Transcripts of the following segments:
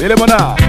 Et les monarques.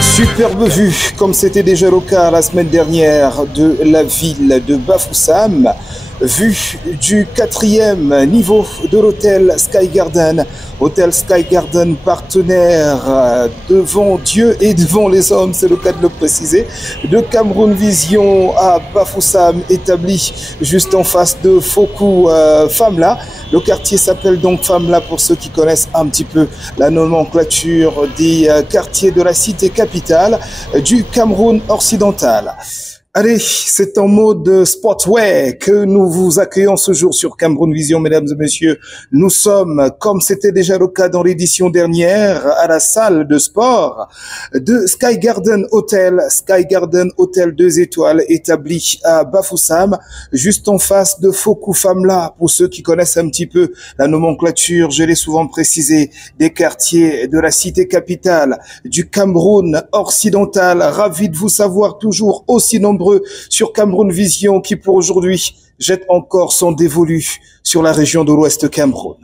Superbe vue, comme c'était déjà le cas la semaine dernière, de la ville de Bafoussam. Vue du 4e niveau de l'hôtel Sky Garden. Hôtel Sky Garden, partenaire devant Dieu et devant les hommes, c'est le cas de le préciser, de Cameroun Vision à Bafoussam, établi juste en face de Fokou Famla. Le quartier s'appelle donc Famla pour ceux qui connaissent un petit peu la nomenclature des quartiers de la cité capitale du Cameroun occidental. Allez, c'est en mode Sportwear que nous vous accueillons ce jour sur Cameroun Vision, mesdames et messieurs. Nous sommes, comme c'était déjà le cas dans l'édition dernière, à la salle de sport de Sky Garden Hotel. Sky Garden Hotel 2 étoiles, établi à Bafoussam, juste en face de Fokou Famla. Pour ceux qui connaissent un petit peu la nomenclature, je l'ai souvent précisé, des quartiers de la cité capitale du Cameroun occidental. Ravi de vous savoir toujours aussi nombreux sur Cameroun Vision qui pour aujourd'hui jette encore son dévolu sur la région de l'Ouest Cameroun.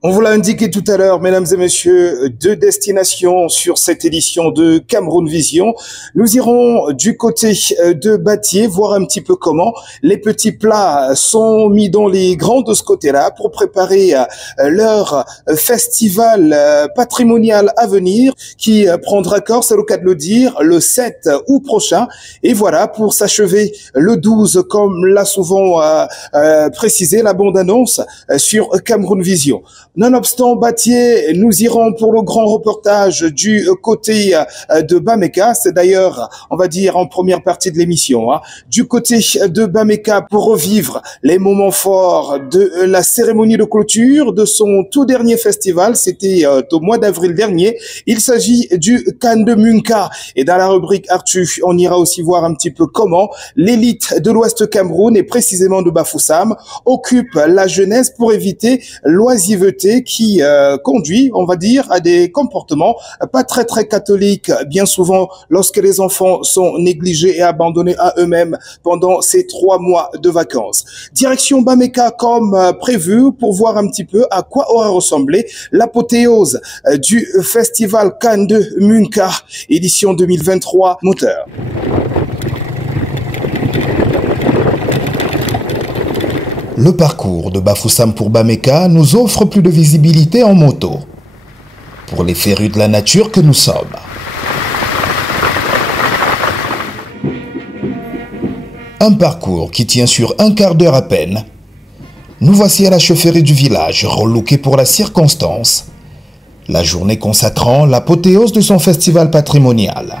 On vous l'a indiqué tout à l'heure, mesdames et messieurs, 2 destinations sur cette édition de Cameroun Vision. Nous irons du côté de Batié, voir un petit peu comment les petits plats sont mis dans les grands de ce côté-là pour préparer leur festival patrimonial à venir qui prendra corps, c'est le cas de le dire, le 7 août prochain. Et voilà, pour s'achever le 12, comme l'a souvent précisé la bande-annonce sur Cameroun Vision. Nonobstant Batié, nous irons pour le grand reportage du côté de Bameka. C'est d'ailleurs, on va dire, en première partie de l'émission, du côté de Bameka pour revivre les moments forts de la cérémonie de clôture de son tout dernier festival. C'était au mois d'avril dernier. Il s'agit du Cannes de Munka. Et dans la rubrique Artu, on ira aussi voir un petit peu comment l'élite de l'Ouest Cameroun et précisément de Bafoussam occupe la jeunesse pour éviter l'oisiveté qui conduit, on va dire, à des comportements pas très catholiques, bien souvent lorsque les enfants sont négligés et abandonnés à eux-mêmes pendant ces 3 mois de vacances. Direction Bameka comme prévu pour voir un petit peu à quoi aura ressemblé l'apothéose du festival Cannes de Munka, édition 2023 moteur. Le parcours de Bafoussam pour Bameka nous offre plus de visibilité en moto, pour les férus de la nature que nous sommes. Un parcours qui tient sur un quart d'heure à peine. Nous voici à la chefferie du village, relookée pour la circonstance, la journée consacrant l'apothéose de son festival patrimonial.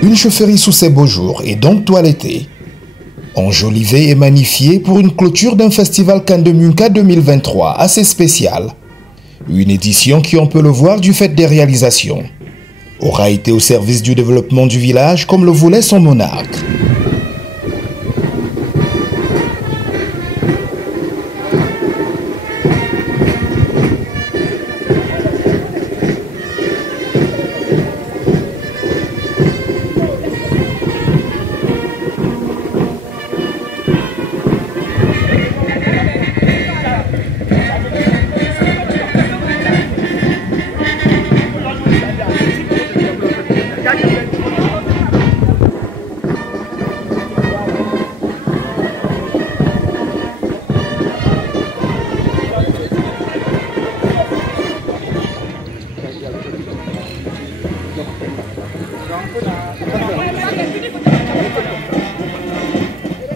Une chefferie sous ses beaux jours et donc toilettée, enjolivée et magnifiée pour une clôture d'un festival Cannes de Munka 2023 assez spécial. Une édition qui, on peut le voir du fait des réalisations, aura été au service du développement du village comme le voulait son monarque.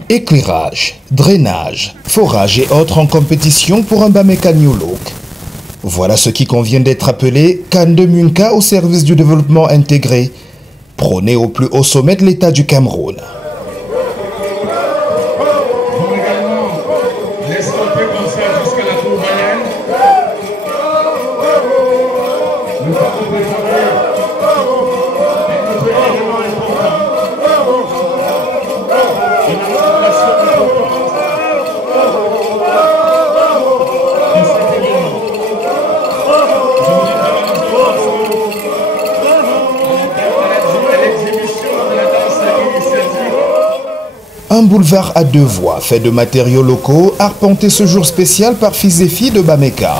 Éclairage, drainage, forage et autres en compétition pour un Bameka New Look. Voilà ce qui convient d'être appelé Cannes de Munka au service du développement intégré, prôné au plus haut sommet de l'État du Cameroun. Un boulevard à deux voies fait de matériaux locaux, arpenté ce jour spécial par fils et filles de Bameka.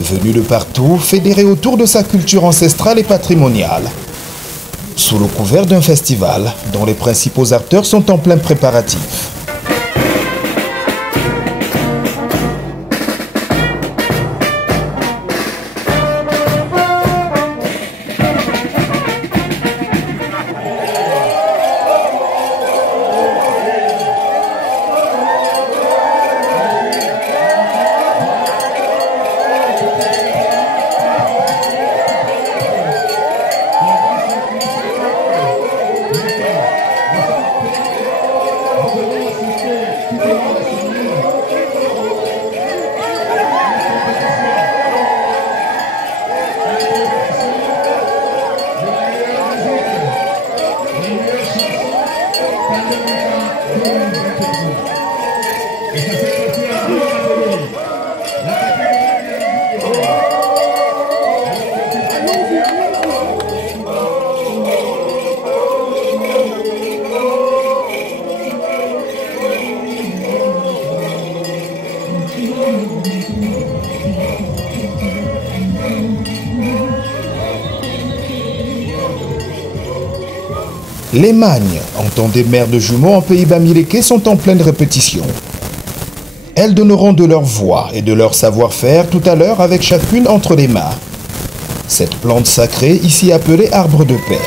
Venus de partout, fédérés autour de sa culture ancestrale et patrimoniale. Sous le couvert d'un festival dont les principaux acteurs sont en plein préparatif. Les magnes, entendez mères de jumeaux en pays bamileke, sont en pleine répétition. Elles donneront de leur voix et de leur savoir-faire tout à l'heure avec chacune entre les mains. Cette plante sacrée, ici appelée arbre de paix.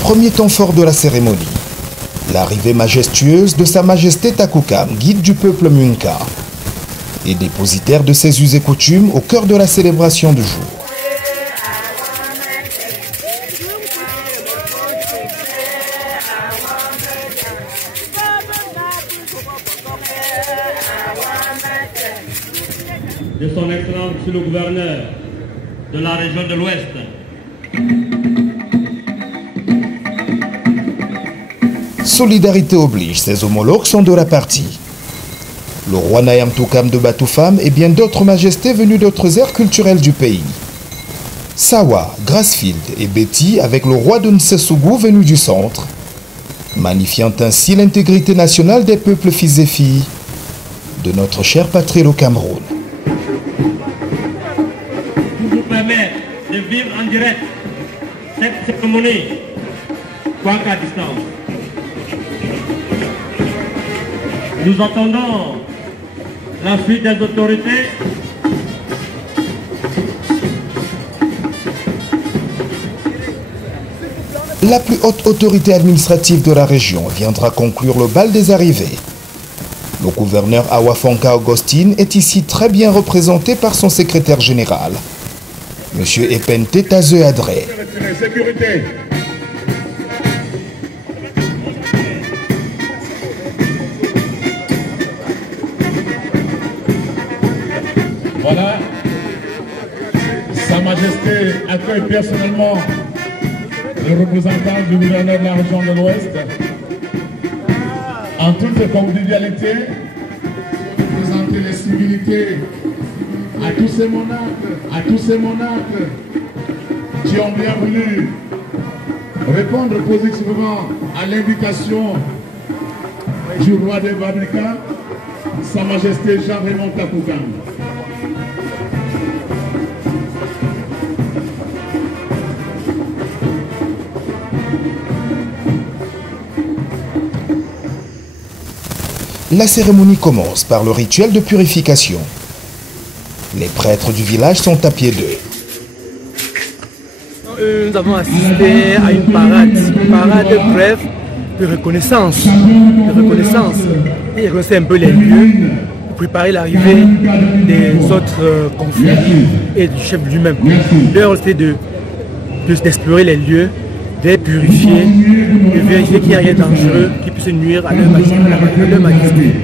Premier temps fort de la cérémonie, l'arrivée majestueuse de Sa Majesté Takukam, guide du peuple Munka, et dépositaire de ses us et coutumes au cœur de la célébration du jour. De son Excellence, Monsieur le Gouverneur de la région de l'Ouest. Solidarité oblige, ses homologues sont de la partie. Le roi Nayam Toukam de Batoufam et bien d'autres majestés venues d'autres aires culturelles du pays. Sawa, Grassfield et Betty avec le roi de Nsesougou venu du centre, magnifiant ainsi l'intégrité nationale des peuples fils et filles de notre chère patrie le Cameroun. Pour vous permettre de vivre en direct cette cérémonie, quoiqu'à distance. Nous entendons la suite des autorités. La plus haute autorité administrative de la région viendra conclure le bal des arrivées. Le gouverneur Awafonka Augustine est ici très bien représenté par son secrétaire général, M. Epente Taze Adré. Sécurité. Voilà, Sa Majesté accueille personnellement le représentant du gouverneur de la région de l'Ouest en toute convivialité, présenter les civilités à tous ces monarques qui ont bien voulu répondre positivement à l'invitation du roi de Bameka, Sa Majesté Jean-Raymond Takoukan. La cérémonie commence par le rituel de purification. Les prêtres du village sont à pied d'eux. Nous avons assisté à une parade brève de reconnaissance. Et reconnaître un peu les lieux pour préparer l'arrivée des autres confrères et du chef lui-même. L'heure c'était d'explorer les lieux, de les purifier, de vérifier qu'il n'y a rien de dangereux qui puisse nuire à leur majesté,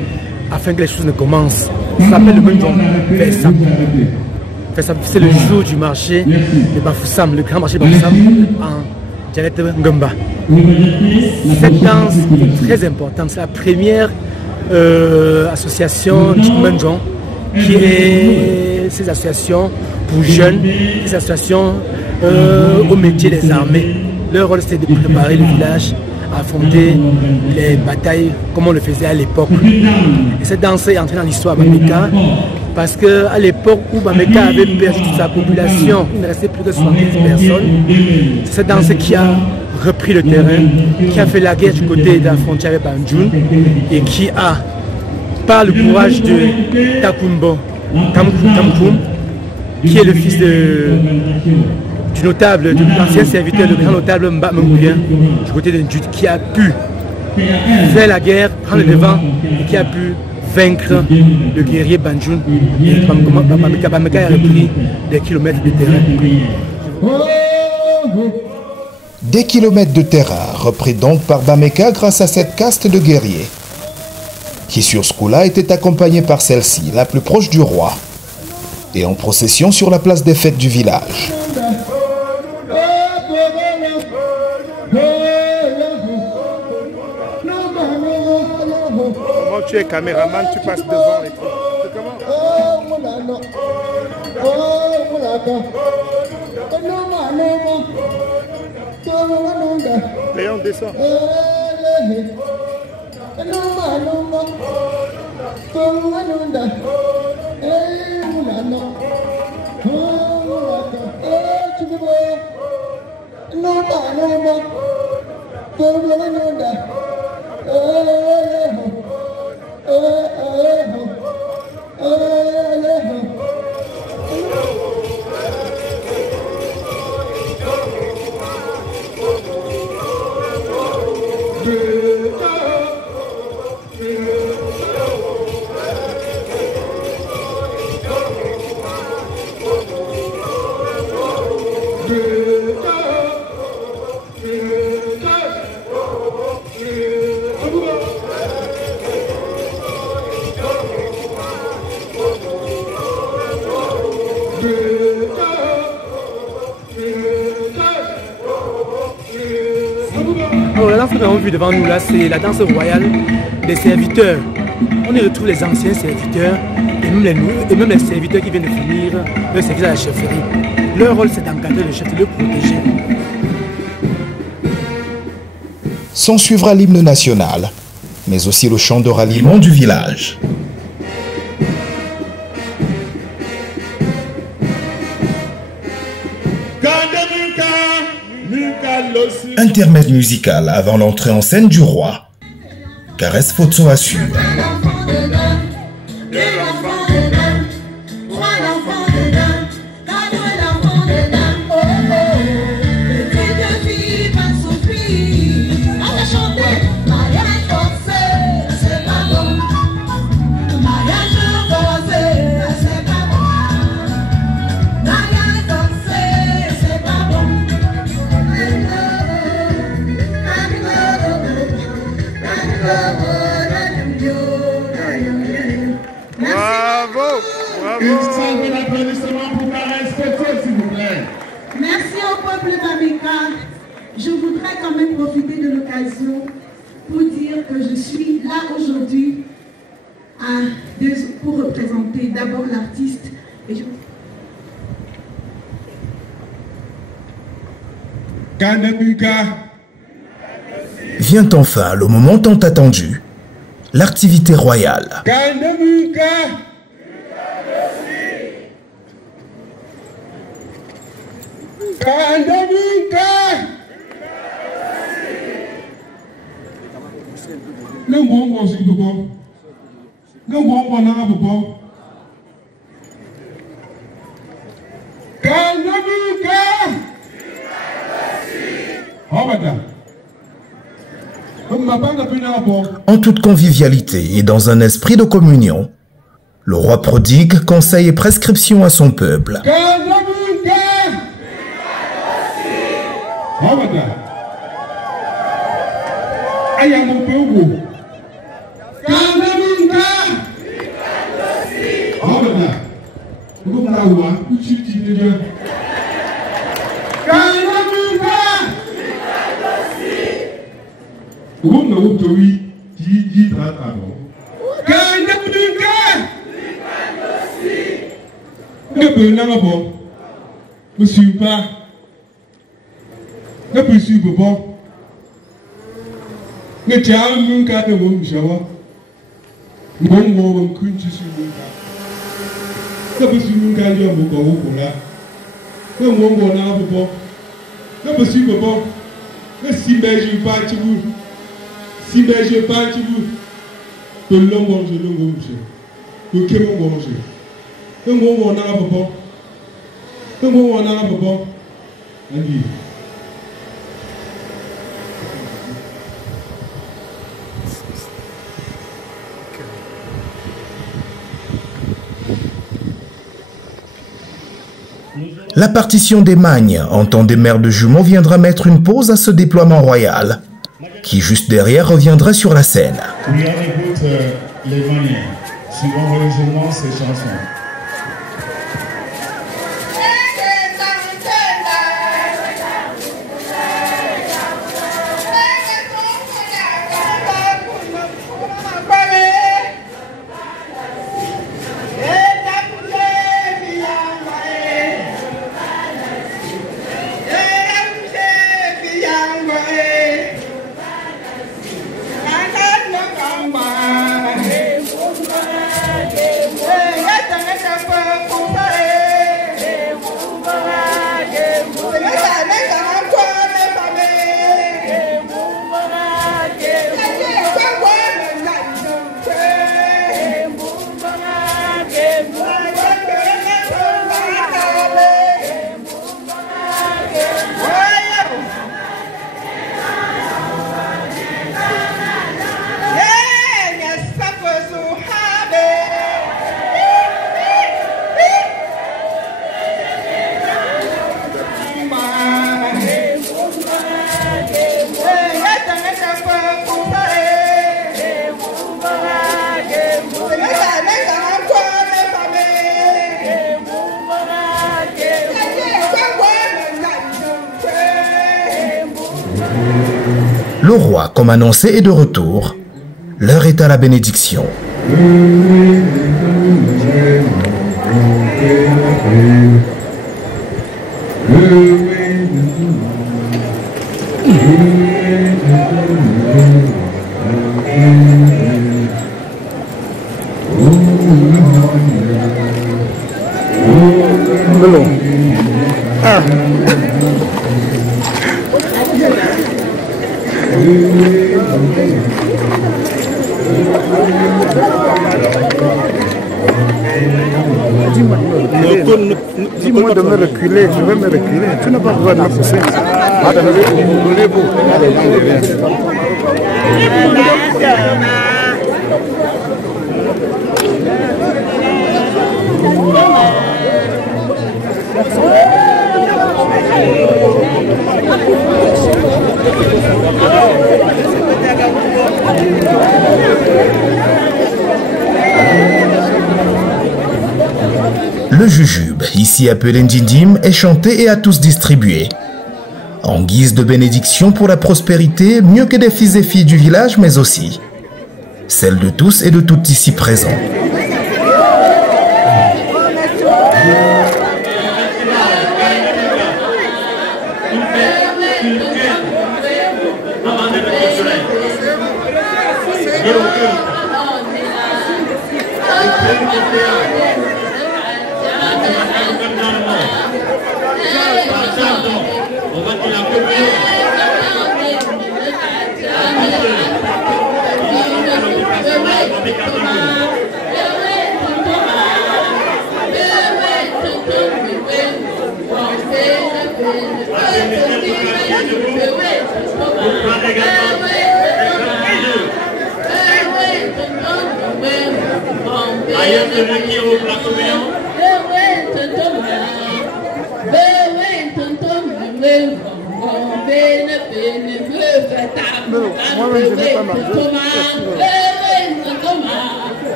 afin que les choses ne commencent. Ça s'appelle le Bunjon Fessam. C'est le jour du marché de Bafoussam, le grand marché de Bafoussam en dialecte Ngamba. Cette danse est très importante, c'est la première association du Bunjon qui est ces associations pour jeunes, ces associations au métier des armées. Leur rôle c'était de préparer le village à affronter les batailles comme on le faisait à l'époque. Et cette danse est entrée dans l'histoire Bameka parce qu'à l'époque où Bameka avait perdu toute sa population, il ne restait plus que 70 personnes. C'est cette danse qui a repris le terrain, qui a fait la guerre du côté de la frontière avec Banjoun et qui a, par le courage de Takumbo Tamkoum, qui est le fils du notable, de l'ancien serviteur, le grand notable Mba Mengouyen, du côté de Ndjut, qui a pu faire la guerre, prendre le devant et qui a pu vaincre le guerrier Banjoun. Et Bameka a repris des kilomètres de terrain. Des kilomètres de terrain repris donc par Bameka grâce à cette caste de guerriers, qui sur ce coup-là était accompagnée par celle-ci, la plus proche du roi, et en procession sur la place des fêtes du village. Comment tu es caméraman, tu passes devant les trucs. C'est comment? Léon, descend. Alors la danse que nous avons vue devant nous là, c'est la danse royale des serviteurs. On y retrouve les anciens serviteurs et même les serviteurs qui viennent de finir leur service à la chefferie. Leur rôle c'est d'encadrer le chef et de le protéger. S'en suivra l'hymne national, mais aussi le chant de ralliement du village. Intermède musical avant l'entrée en scène du roi. Caresse Photo assure. je voudrais quand même profiter de l'occasion pour dire que je suis là aujourd'hui pour représenter d'abord l'artiste. Vient enfin le moment tant attendu, l'activité royale. En toute convivialité et dans un esprit de communion, le roi prodigue conseil et prescription à son peuple. La partition des magnes en temps des mères de jumeaux viendra mettre une pause à ce déploiement royal, qui juste derrière reviendra sur la scène. Oui, on écoute les manières, suivant religieusement ces chansons. Le roi, comme annoncé, est de retour. L'heure est à la bénédiction. Dis-moi de me reculer, je vais me reculer. Tu n'as pas besoin de me pousser. Le jujube, ici appelé Ndindim, est chanté et à tous distribué. En guise de bénédiction pour la prospérité, mieux que des fils et filles du village, mais aussi celle de tous et de toutes ici présents.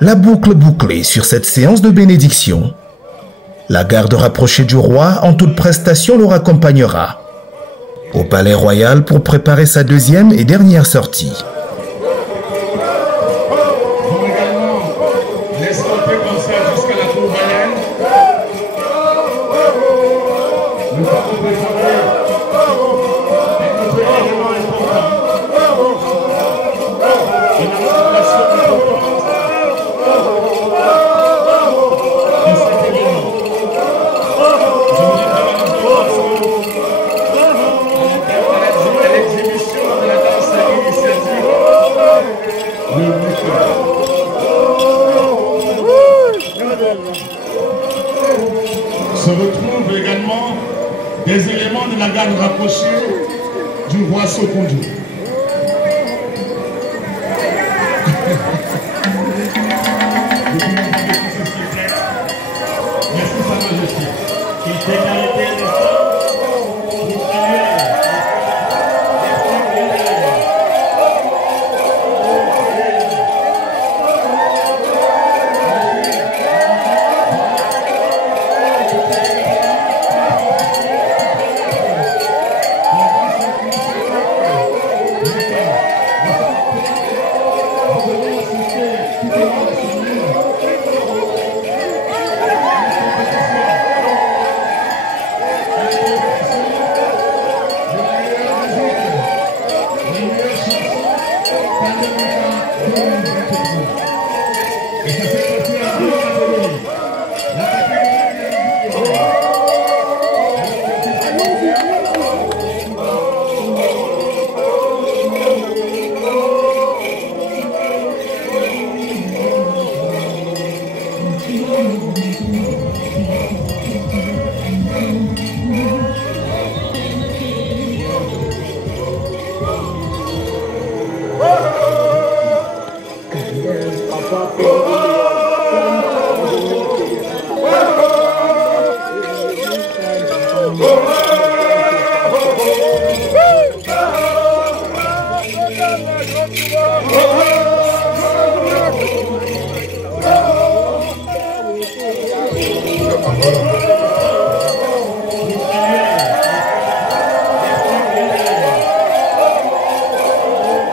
La boucle bouclée sur cette séance de bénédiction. La garde rapprochée du roi, en toute prestation, le raccompagnera au palais royal pour préparer sa deuxième et dernière sortie. Se retrouvent également des éléments de la garde rapprochée du roi Sokondo. Merci Sa Majesté.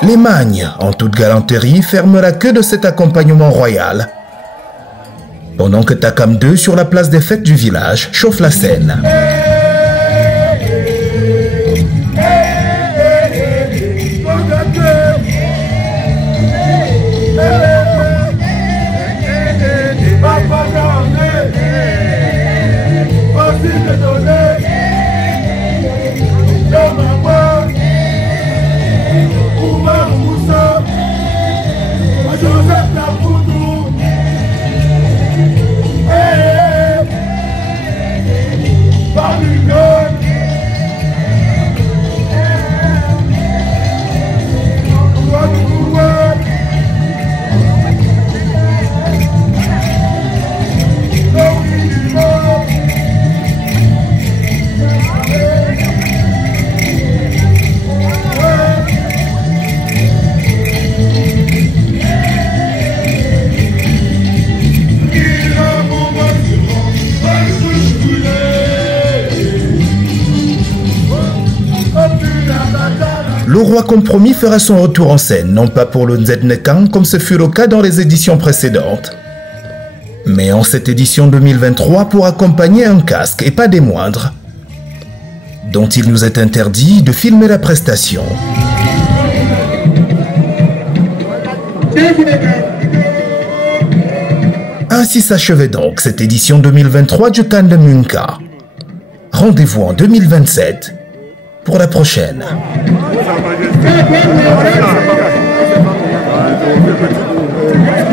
Les magnes, en toute galanterie, ferment la queue de cet accompagnement royal, pendant que Takam II, sur la place des fêtes du village, chauffe la scène. le roi compromis fera son retour en scène, non pas pour le Nzetnekan comme ce fut le cas dans les éditions précédentes, mais en cette édition 2023 pour accompagner un casque et pas des moindres, dont il nous est interdit de filmer la prestation. Ainsi s'achevait donc cette édition 2023 du Cannes de Munka. Rendez-vous en 2027 pour la prochaine.